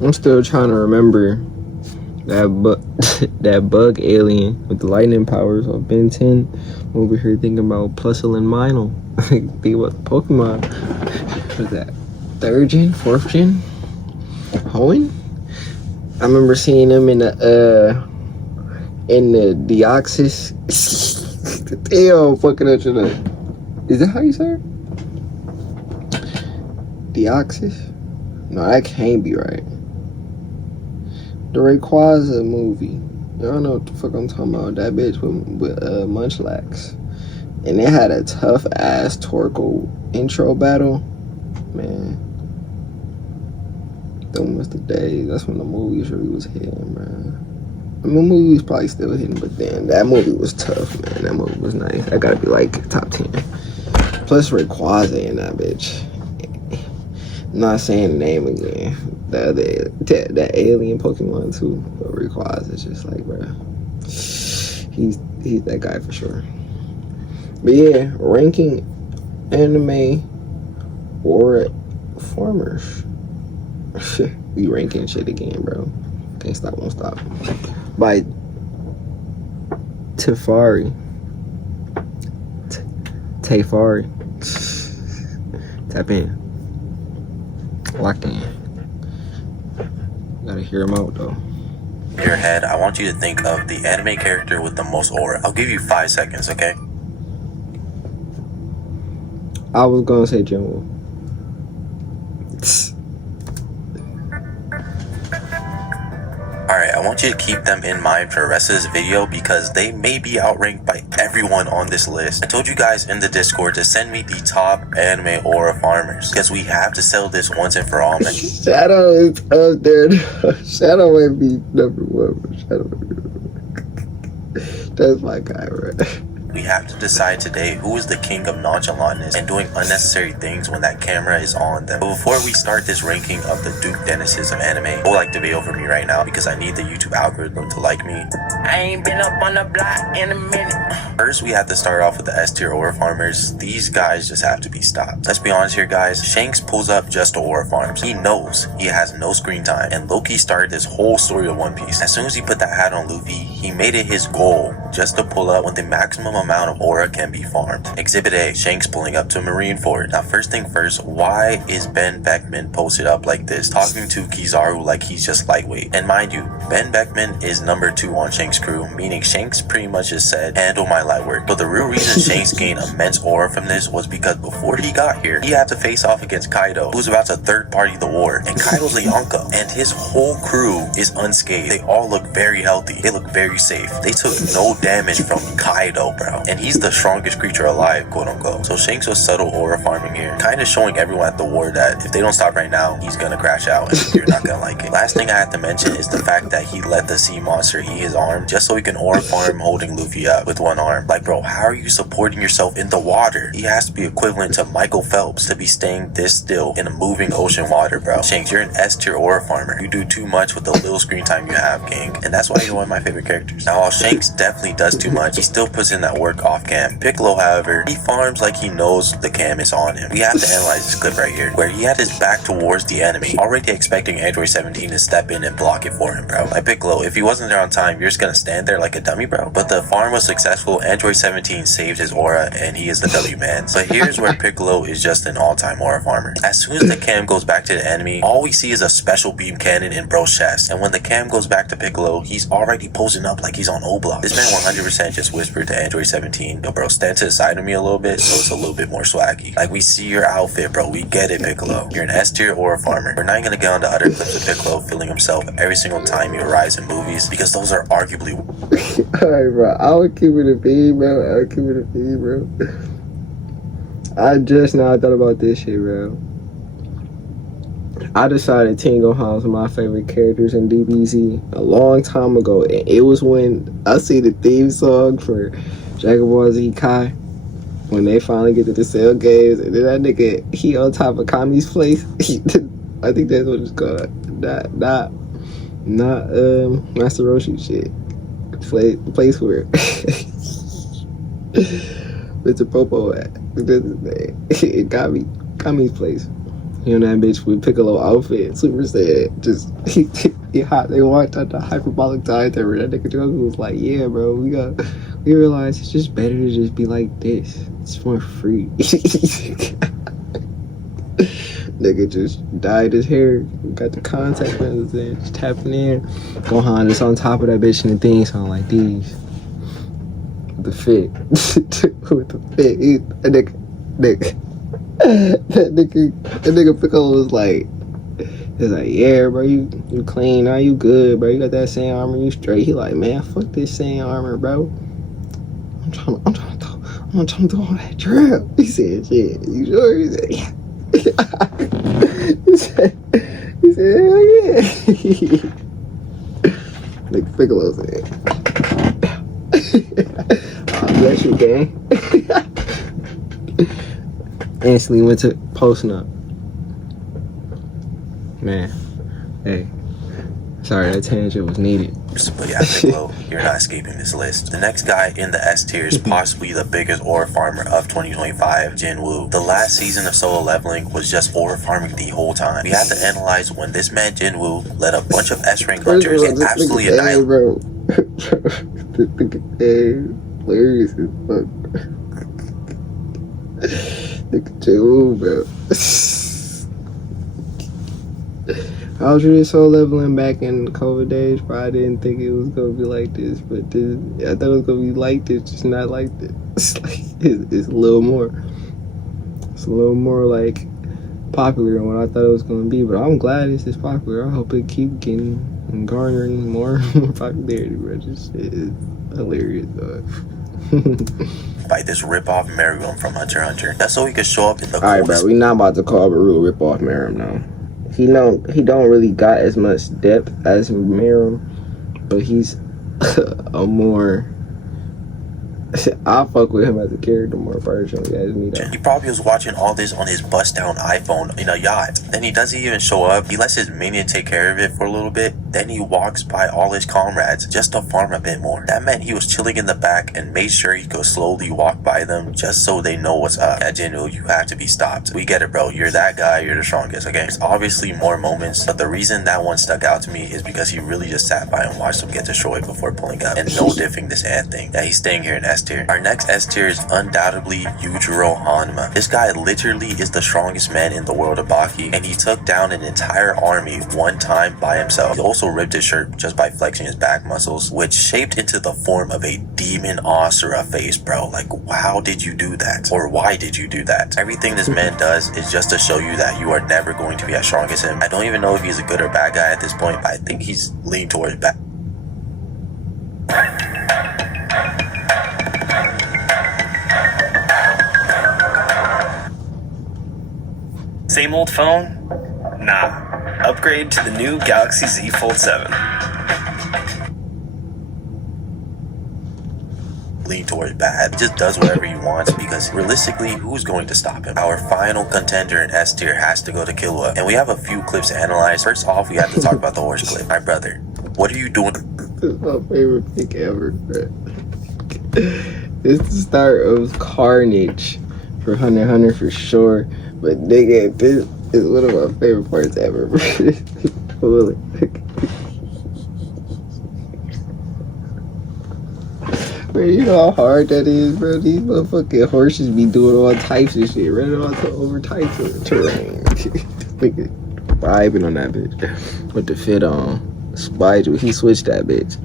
I'm still trying to remember that bug alien with the lightning powers of Ben 10. I'm over here thinking about Plusle and Minor. Think about the Pokemon. What is that? 3rd gen? 4th gen? Hoenn? I remember seeing them in the Deoxys. Damn, fucking up your name. Is that how you say it? Deoxys? No, that can't be right. The Rayquaza movie. Y'all know what the fuck I'm talking about. That bitch with Munchlax. And they had a tough ass Torkoal intro battle. Man. Them was the days. That's when the movies really was hitting, man. I mean, the movie was probably still hitting, but then that movie was tough, man. That movie was nice. That gotta be like top 10. Plus Rayquaza in that bitch. I'm not saying the name again. That alien Pokemon too. But Rayquaza is just like, bro. He's that guy for sure. But yeah, ranking anime or farmers. We ranking shit again, bro. Can't stop, won't stop. By Teferi. Teferi. Tap in. Locked in. Gotta hear him out though. In your head, I want you to think of the anime character with the most aura. I'll give you 5 seconds, okay? I was gonna say General. Alright, I want you to keep them in mind for the rest of this video because they may be outranked by everyone on this list. I told you guys in the Discord to send me the top anime aura farmers because we have to settle this once and for all, man. Shadow is up there. Shadow might be number 1. Shadow. That's my guy, right? We have to decide today who is the king of nonchalantness and doing unnecessary things when that camera is on them. But before we start this ranking of the Duke Dennises of anime, go like the video for me right now because I need the YouTube algorithm to like me. I ain't been up on the block in a minute. First, we have to start off with the S tier aura farmers. These guys just have to be stopped. Let's be honest here, guys. Shanks pulls up just to aura farms. He knows he has no screen time, and Loki started this whole story of One Piece. As soon as he put that hat on Luffy, he made it his goal just to pull up when the maximum amount of aura can be farmed. Exhibit A, Shanks pulling up to Marineford. Now, first thing first, why is Ben Beckman posted up like this, talking to Kizaru like he's just lightweight? And mind you, Ben Beckman is number 2 on Shanks' crew, meaning Shanks pretty much just said, handle my light work. But the real reason Shanks gained immense aura from this was because before he got here, he had to face off against Kaido, who's about to third party the war. And Kaido's a Yonko, and his whole crew is unscathed. They all look very healthy. They look very safe. They took no damage from Kaido, bro. And he's the strongest creature alive, quote unquote. So Shanks was subtle aura farming here, kind of showing everyone at the war that if they don't stop right now, he's gonna crash out and you're not gonna like it. Last thing I have to mention is the fact that he let the sea monster eat his arm just so he can aura farm holding Luffy up with one arm. Like, bro, how are you supporting yourself in the water? He has to be equivalent to Michael Phelps to be staying this still in a moving ocean water, bro. Shanks, you're an S tier aura farmer. You do too much with the little screen time you have, gang. And that's why you're one of my favorite characters. Now, while Shanks definitely does too much, he still puts in that work off cam. Piccolo, however, he farms like he knows the cam is on him. We have to analyze this clip right here, where he had his back towards the enemy, already expecting Android 17 to step in and block it for him, bro. Like, Piccolo, if he wasn't there on time, you're just gonna stand there like a dummy, bro. But the farm was successful. Android 17 saved his aura, and he is the W man. But here's where Piccolo is just an all-time aura farmer. As soon as the cam goes back to the enemy, all we see is a special beam cannon in bro's chest. And when the cam goes back to Piccolo, he's already posing up like he's on O-Block. This man 100% just whispered to Android 17, yo, bro, stand to the side of me a little bit so it's a little bit more swaggy. Like, we see your outfit, bro. We get it, Piccolo. You're an S tier aura farmer. We're not gonna get on to other clips of Piccolo feeling himself every single time he arrives in movies because those are arguably. Alright, bro. I would keep it a beat, bro. I would keep it a beat, bro. I just now thought about this shit, bro. I decided Tingo was my favorite characters in DBZ a long time ago, and it was when I see the theme song for Dragon Ball Z Kai when they finally get to the Cell Games, and then that nigga, he on top of Kami's place. I think that's what it's called. Not Master Roshi shit. Place where Mr. Popo at. That's his name. Kami's place. He on that bitch with Piccolo outfit, Super Saiyan. Just he hot. They walked out the hyperbolic time there. That nigga Goku was like, "Yeah, bro, we realized it's just better to just be like this. It's more free." Nigga just dyed his hair, got the contact lenses in, just tapping in. Gohan just on top of that bitch and the theme song like these. The fit. With the fit. That nigga Piccolo was like, he's like, yeah, bro, you clean, now you good, bro. You got that same armor, you straight. He like, man, fuck this same armor, bro. I'm trying to do all that drill. He said, shit, you sure? He said, yeah. he said, hell yeah. Nigga Piccolo said, bless you, gang. Instantly went to posting up. Man, hey, sorry, that tangent was needed. But yeah, Piccolo, you're not escaping this list. The next guy in the S tier is possibly the biggest ore farmer of 2025, Jinwoo. The last season of Solo Leveling was just ore farming the whole time. We have to analyze when this man Jinwoo led a bunch of S rank hunters and absolutely annihilated. Bro, this nigga hilarious as fuck. Nigga Jinwoo, bro. I was really so leveling back in the COVID days, but I didn't think it was gonna be like this. But this, I thought it was gonna be like this, just not like this. It's like it's a little more. It's a little more like popular than what I thought it was gonna be. But I'm glad this is popular. I hope it keep getting and garnering more popularity. Bro, just it's hilarious, though. By this rip-off Meruem from Hunter x Hunter. That's so he could show up in the Alright, bro, we not about to call Baru rip-off Meruem now. He don't really got as much depth as Meruem, but he's a more I fuck with him as a character more personally as me though. He probably was watching all this on his bust down iPhone in a yacht. Then he doesn't even show up. He lets his minion take care of it for a little bit. Then he walks by all his comrades just to farm a bit more. That meant he was chilling in the back and made sure he could slowly walk by them just so they know what's up. Yeah, Jinwoo, you have to be stopped. We get it, bro. You're that guy. You're the strongest, okay? There's obviously more moments, but the reason that one stuck out to me is because he really just sat by and watched him get destroyed before pulling up. And no diffing this ad thing. Yeah, he's staying here in S tier. Our next S tier is undoubtedly Yujiro Hanma. This guy literally is the strongest man in the world of Baki, and he took down an entire army one time by himself. He also ripped his shirt just by flexing his back muscles, which shaped into the form of a demon Asura face, bro. Like, how did you do that? Or why did you do that? Everything this man does is just to show you that you are never going to be as strong as him. I don't even know if he's a good or bad guy at this point, but I think he's leaning towards bad. Same old phone? Nah. Upgrade to the new Galaxy Z Fold 7. Lean towards bad. He just does whatever he wants because realistically, who's going to stop him? Our final contender in S tier has to go to Killua, and we have a few clips to analyze. First off, we have to talk about the horse clip. My brother, what are you doing? This is my favorite pick ever, bro. It's the start of Carnage for Hunter x Hunter for sure. But nigga, this is one of my favorite parts ever, bro. Bro, you know how hard that is, bro? These motherfucking horses be doing all types of shit, running all over types of terrain. Nigga vibing on that bitch. With the fit on. Spider, he switched that bitch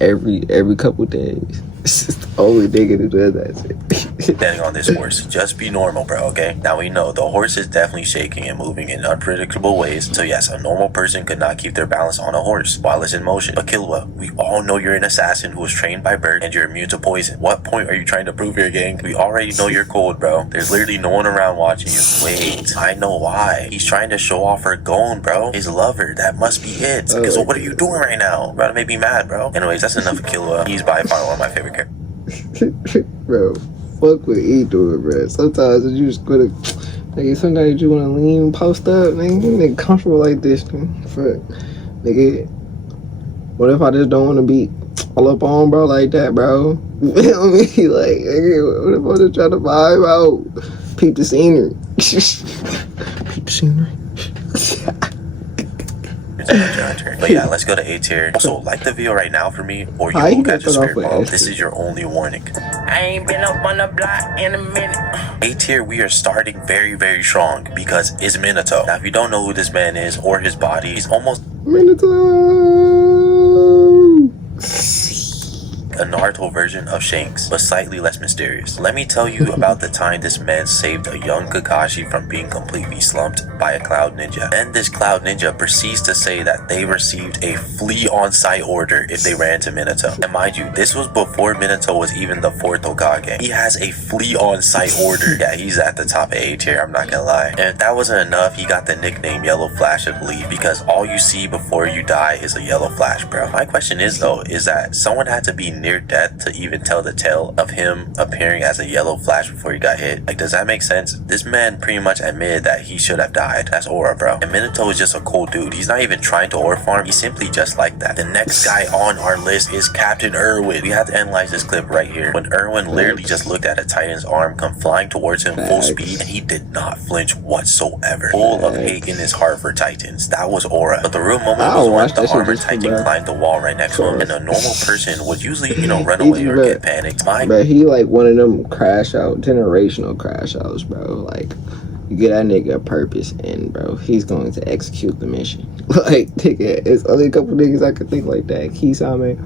every couple days. It's just the only nigga who does that shit. Standing on this horse, just be normal, bro, okay? Now we know the horse is definitely shaking and moving in unpredictable ways, so yes, a normal person could not keep their balance on a horse while it's in motion. But Killua, we all know you're an assassin who was trained by Bird and you're immune to poison. What point are you trying to prove your gang? We already know you're cold, bro. There's literally no one around watching you. Wait, I know why. He's trying to show off her Gon, bro. His lover, that must be it. So what are you doing right now? Bro, that made me mad, bro. Anyways, that's enough of Killua. He's by far one of my favorite characters. Bro, fuck what he doing, bro. Sometimes you just gonna, nigga, sometimes you wanna lean, post up, nigga comfortable like this, fuck, nigga. What if I just don't wanna be all up on, bro, like that, bro? You feel me? Like, nigga, what if I just try to vibe out, peep the scenery? Peep scenery. But yeah, let's go to A tier. Also, like the video right now for me, or you How you will got catch a that off spirit with bomb. S This tier? is your only warning. I ain't been up on the block in a minute. A tier, we are starting very, very strong because it's Minato. Now, if you don't know who this man is or his body, he's almost Minato. a Naruto version of Shanks, but slightly less mysterious. Let me tell you about the time this man saved a young Kakashi from being completely slumped by a Cloud Ninja. Then this Cloud Ninja proceeds to say that they received a flee on sight order if they ran to Minato. And mind you, this was before Minato was even the 4th Hokage. He has a flee on sight order. Yeah, he's at the top of A tier, I'm not gonna lie. And if that wasn't enough, he got the nickname Yellow Flash, I believe, because all you see before you die is a yellow flash, bro. My question is though, is that someone had to be near death to even tell the tale of him appearing as a yellow flash before he got hit? Like, does that make sense? This man pretty much admitted that he should have died. That's Aura, bro. And Minato is just a cool dude. He's not even trying to Aura farm. He's simply just like that. The next guy on our list is Captain Erwin. We have to analyze this clip right here. When Erwin literally just looked at a Titan's arm come flying towards him full speed, and he did not flinch whatsoever. Full of hate in his heart for Titans. That was Aura. But the real moment was when watch the that shit armored just for Titan that. climbed the wall right next to him, and a normal person would usually, run away or get panicked. But he like one of them crash out, generational crash outs, bro. Like, you get that nigga a purpose, and bro, he's going to execute the mission. Like, nigga, it's only a couple niggas I could think like that. Kisame,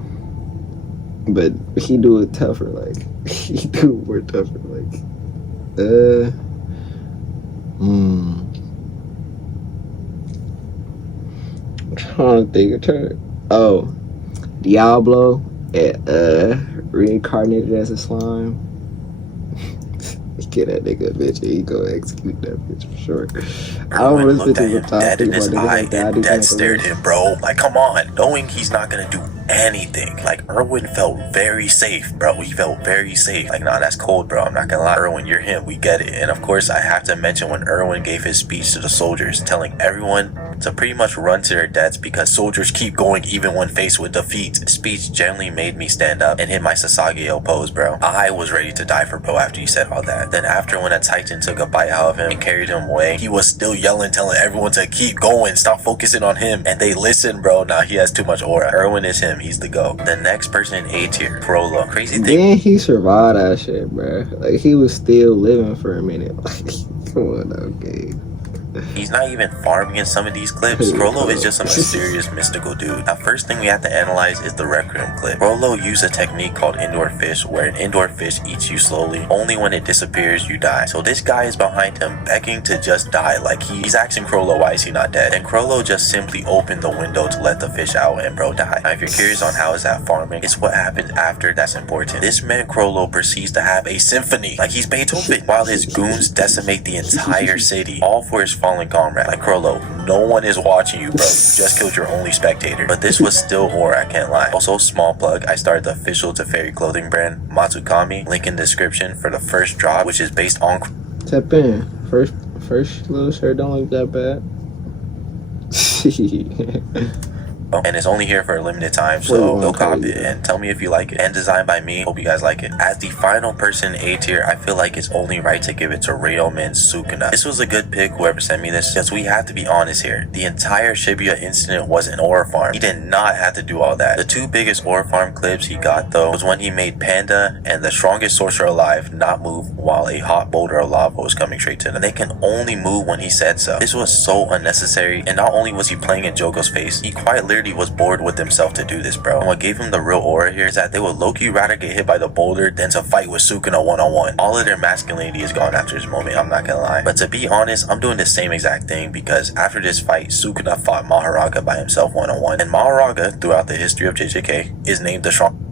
but he do it tougher. Like, he do it more tougher. Like, I'm trying to think. Oh, Diablo, reincarnated as a slime. Get that nigga a bitch, and he go execute that bitch for sure. I don't Erwin really looked at think him of top dead in people his niggas eye like that. and dead stared him, bro. Like, come on. Knowing he's not gonna do anything. Like, Erwin felt very safe, bro. He felt very safe. Like, nah, that's cold, bro. I'm not gonna lie. Erwin, you're him. We get it. And of course, I have to mention when Erwin gave his speech to the soldiers, telling everyone to pretty much run to their deaths because soldiers keep going even when faced with defeat. The speech generally made me stand up and hit my Sasageo pose, bro. I was ready to die for bro after he said all that. Then after when a Titan took a bite out of him and carried him away, he was still yelling, telling everyone to keep going, stop focusing on him. And they listened, bro. Nah, he has too much aura. Erwin is him. He's the GOAT. The next person in A tier, Frollo. Crazy thing. Then he survived that shit, bro. Like, he was still living for a minute. Like, come on, okay. He's not even farming in some of these clips. Frollo is just a mysterious, mystical dude. Now, first thing we have to analyze is the Requiem clip. Frollo used a technique called indoor fish, where an indoor fish eats you slowly. Only when it disappears, you die. So this guy is behind him, begging to just die. Like, he's asking Frollo, why is he not dead? And Frollo just simply opened the window to let the fish out, and bro died. Now, if you're curious on how is that farming, it's what happens after that's important. This man, Frollo, proceeds to have a symphony, like he's Beethoven, while his goons decimate the entire city, all for his fallen comrade. Like, Frollo, no one is watching you, bro. You just killed your only spectator. But this was still Aura, I can't lie. Also, small plug, I started the official Teferi clothing brand, Matsukami. Link in description for the first drop, which is based on... Tap in. First little shirt don't look that bad. and it's only here for a limited time, so go cop it and tell me if you like it. And designed by me, hope you guys like it. As the final person in A tier, I feel like it's only right to give it to Railman Sukuna. This was a good pick, whoever sent me this, because we have to be honest here. The entire Shibuya incident was an Aura farm. He did not have to do all that. The two biggest Aura farm clips he got though was when he made Panda and the strongest sorcerer alive not move while a hot boulder of lava was coming straight to them. They can only move when he said so. This was so unnecessary, and not only was he playing in Jogo's face, he quite literally was bored with himself to do this, bro. And what gave him the real aura here is that they would low-key rather get hit by the boulder than to fight with Sukuna one-on-one. All of their masculinity is gone after this moment, I'm not gonna lie. But to be honest, I'm doing the same exact thing because after this fight, Sukuna fought Maharaga by himself one-on-one. And Maharaga, throughout the history of JJK, is named the strong...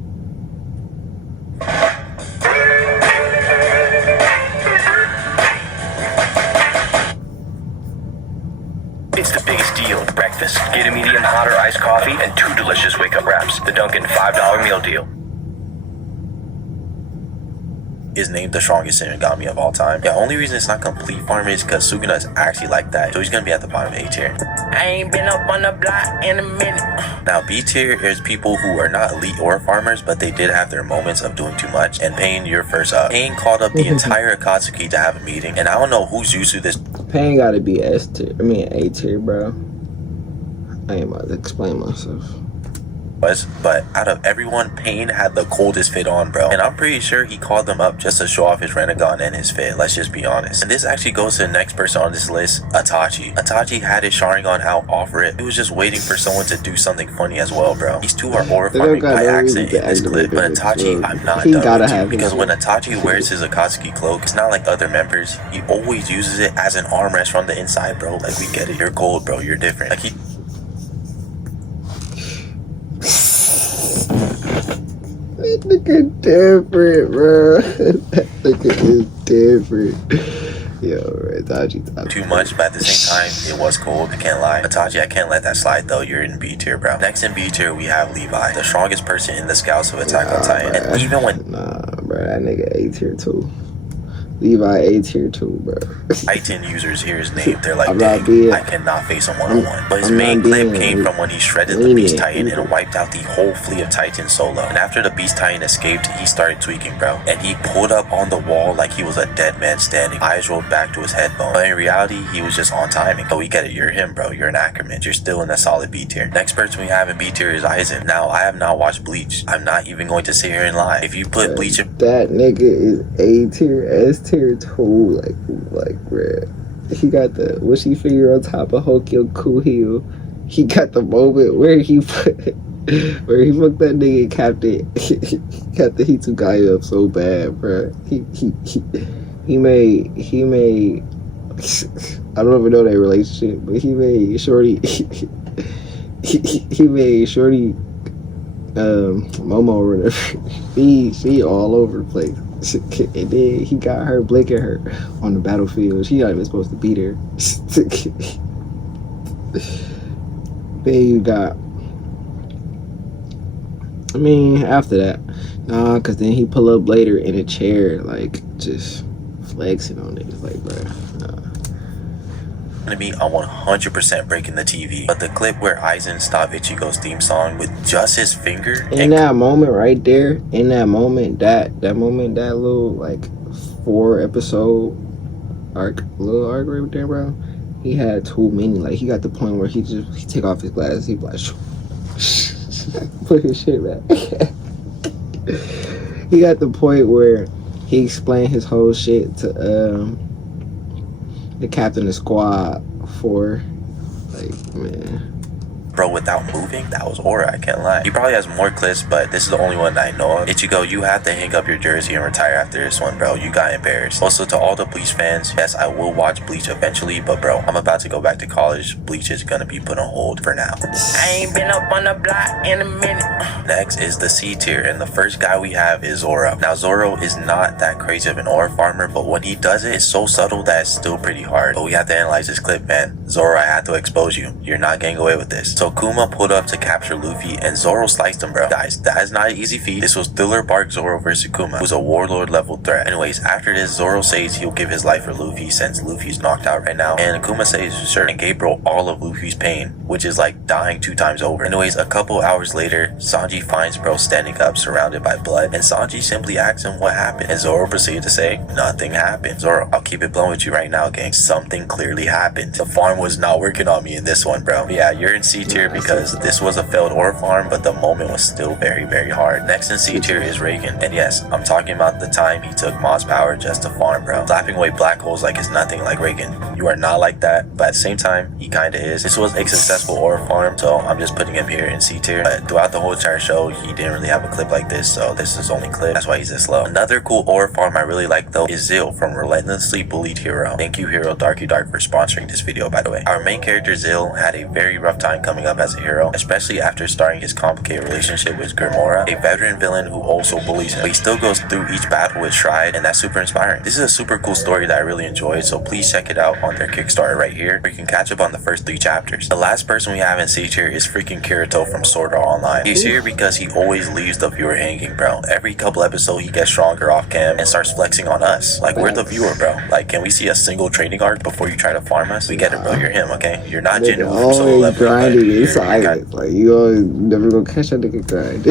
It's the biggest deal at breakfast. Get a medium hot or iced coffee and 2 delicious wake-up wraps. The Dunkin' $5 meal deal. is named the strongest Shinigami of all time. The only reason it's not complete farm is because Sukuna is actually like that, so he's gonna be at the bottom of A tier. I ain't been up on the block in a minute. Now B tier is people who are not elite or farmers, but they did have their moments of doing too much, and Pain, you're first up. Pain called up the entire Akatsuki to have a meeting, and I don't know whose jutsu this Pain gotta be S tier. I mean A tier, bro. I ain't about to explain myself. was, but out of everyone, Pain had the coldest fit on, bro. And I'm pretty sure he called them up just to show off his Renegon and his fit, let's just be honest. And this actually goes to the next person on this list, Itachi. Itachi had his Sharingan out off rip. He was just waiting for someone to do something funny as well, bro. These two are aura farming by accident in this clip, but Itachi, I'm not done with you, because when Itachi wears his Akatsuki cloak, it's not like other members. He always uses it as an armrest from the inside, bro. Like, we get it. You're gold, bro. You're different. Like, That nigga different, bro. That nigga is different. Yo, Itachi. Too much, but at the same time, it was cold. I can't lie. Itachi, I can't let that slide though. You're in B tier, bro. Next in B tier, we have Levi, the strongest person in the scouts of Attack on Titan. Bruh. And even when bro, that nigga A tier too. Levi A tier too, bro. Titan users hear his name, they're like, I'm not dang, being- I cannot face him one-on-one. But his I'm main not clip being came from when he shredded the Beast Titan lenient. and wiped out the whole fleet of Titans solo. And after the Beast Titan escaped, he started tweaking, bro. And he pulled up on the wall like he was a dead man standing. Eyes rolled back to his head bone. But in reality, he was just on timing. But we get it, you're him, bro. You're an Ackerman. You're still in a solid B tier. Next person we have in B tier is Aizen. Now, I have not watched Bleach. I'm not even going to sit here and lie. If you put Bleach in That nigga is A tier, S tier too. Like, bruh. He got the wishy figure on top of Hokyo Kuhio. He got the moment where he fucked that nigga and kept the Hitsugai up so bad, bruh. He made I don't even know their relationship, but he made Shorty he made Shorty Momo or whatever. She all over the place. And then he got her blinking her on the battlefield. She not even supposed to beat her. Then you got, I mean, after that, cause then he pull up later in a chair, like just flexing on it. It's like, bruh, to be on 100% breaking the TV. But the clip where Aizen stopped Ichigo's theme song with just his finger in that moment right there, that little like 4 episode arc right there, bro. He had too many. Like, he got the point where he take off his glasses, he like put his shit back. He got the point where he explained his whole shit to the captain of the squad for, like, man. bro, without moving. That was aura, I can't lie. He probably has more clips, but this is the only one that I know of. Ichigo, you have to hang up your jersey and retire after this one, bro. You got embarrassed. Also, to all the Bleach fans, yes, I will watch Bleach eventually, but bro, I'm about to go back to college. Bleach is gonna be put on hold for now. I ain't been up on the block in a minute. Next is the C tier, and the first guy we have is Zoro. Now, Zoro is not that crazy of an aura farmer, but when he does it, it's so subtle that it's still pretty hard. But we have to analyze this clip, man. Zoro, I have to expose you. You're not getting away with this. So Kuma pulled up to capture Luffy, and Zoro sliced him, bro. Guys, that is not an easy feat. This was Thriller Bark Zoro versus Kuma, who's a warlord level threat. Anyways, after this, Zoro says he'll give his life for Luffy since Luffy's knocked out right now, and Kuma says sure, and gave bro all of Luffy's pain, which is like dying 2 times over. Anyways, a couple hours later, Sanji finds bro standing up surrounded by blood, and Sanji simply asks him what happened, and Zoro proceeded to say nothing happened. Zoro, I'll keep it blunt with you right now, gang. Something clearly happened. The farm was not working on me in this one, bro. But yeah, you're in C tier because this was a failed ore farm, but the moment was still very, very hard. Next in C tier is Reagan, and yes, I'm talking about the time he took Ma's power just to farm, bro. Slapping away black holes like it's nothing. Like, Reagan, you are not like that, but at the same time, he kinda is. This was a successful ore farm, so I'm just putting him here in C tier. But throughout the whole entire show, he didn't really have a clip like this, so this is his only clip. That's why he's this low. Another cool ore farm I really like though is Zill from Relentlessly Bullied Hero. Thank you, Hero Darky Dark, for sponsoring this video, by the way. Our main character Zill had a very rough time coming coming up as a hero, especially after starting his complicated relationship with Gamora, a veteran villain who also bullies him. But he still goes through each battle with stride, and that's super inspiring. This is a super cool story that I really enjoyed, so please check it out on their Kickstarter right here, where you can catch up on the first 3 chapters. The last person we have in C tier is freaking Kirito from Sword Art Online. He's here because he always leaves the viewer hanging, bro. Every couple episodes he gets stronger off cam and starts flexing on us. Like, we're the viewer, bro. Like, can we see a single training arc before you try to farm us? We get it, bro. You're him, okay? You're not Nigga Jinwoo from Solo always Leveling, but grinding in you're- silence. Like, you always never gonna catch that nigga grind.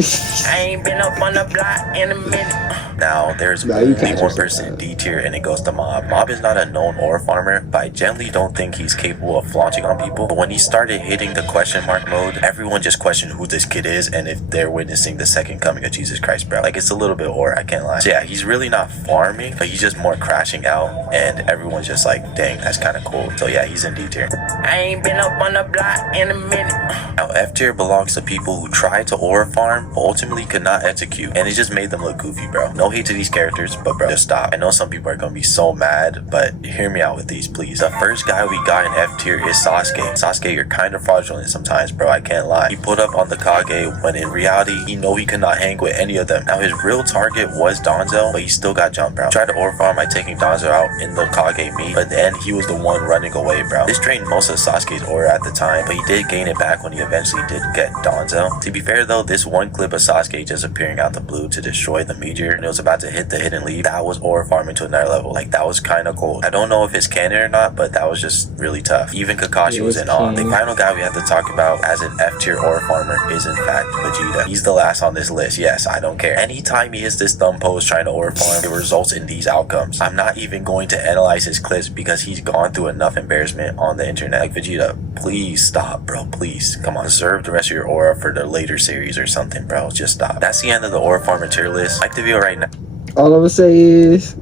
I ain't been up on the block in a minute. Now, there's Nah, you only catch one yourself. person in D tier, and it goes to Mob. Mob is not a known ore farmer, but I generally don't think he's capable of flaunching on people. But when he started hitting the question mark mode, everyone just questioned who this kid is and if they're witnessing the second coming of Jesus Christ, bro. Like, it's a little bit ore, I can't lie. So yeah, he's really not farming, but he's just more crashing out, and everyone's just like, dang, that's kind of cool. So yeah, he's in D tier. I ain't been up on the block in a minute. Now, F tier belongs to people who tried to ore farm, but ultimately could not execute, and it just made them look goofy, bro. No hate to these characters, but bro, just stop. I know some people are gonna be so mad, but hear me out with these, please. The first guy we got in F tier is Sasuke. Sasuke, you're kind of fraudulent sometimes, bro, I can't lie. He put up on the Kage when in reality, he know he could not hang with any of them. Now, his real target was Danzo, but he still got jumped, bro. He tried to ore farm by taking Danzo out in the Kage meet, but then he was the one running away, bro. This drained most of Sasuke's aura at the time, but he did gain it back when he eventually did get Danzo. To be fair though, this one clip of Sasuke just appearing out the blue to destroy the meteor and it was about to hit the hidden leaf, that was aura farming to another level. Like, that was kind of cool. I don't know if it's canon or not, but that was just really tough. Even Kakashi was in awe. The final guy we have to talk about as an F tier aura farmer is in fact Vegeta. He's the last on this list. Yes, I don't care. Anytime he hits this thumb pose trying to aura farm, it results in these outcomes. I'm not even going to analyze his clips because he's gone through enough embarrassment on the internet. Like, Vegeta, please stop, bro. Please, come on. Reserve the rest of your aura for the later series or something, bro. Just stop. That's the end of the aura farmer tier list. Like the video right now. All I'm gonna say is,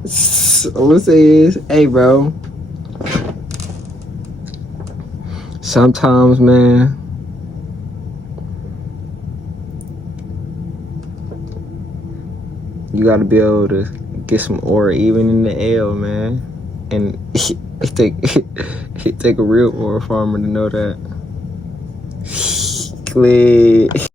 hey, bro. Sometimes, man, you gotta be able to get some aura even in the L, man. And it take a real aura farmer to know that. Click.